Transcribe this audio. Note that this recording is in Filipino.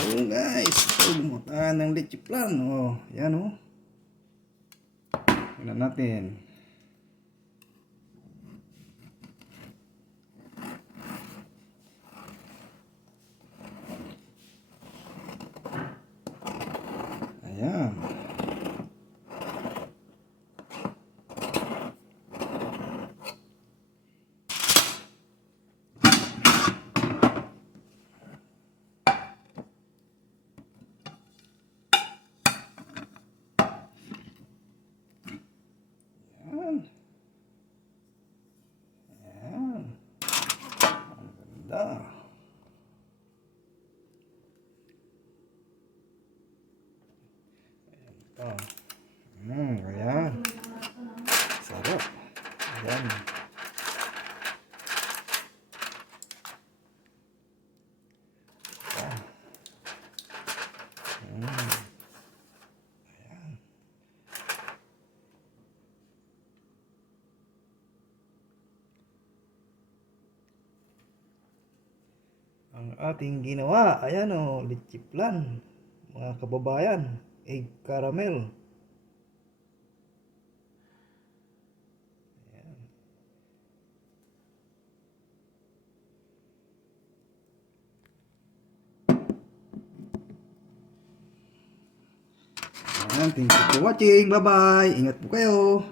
Oh guys, ito bumutaan ng leche plan. Oh, yan oh. Tingnan natin. Ayan. Ayan. Ayan. Ang ganda. Ayan pa. Ayan. Sarap. Ayan. Ang ating ginawa, ayan o, leche plan, mga kababayan, egg caramel. Ayan. Ayan, thank you for watching, bye bye, ingat po kayo.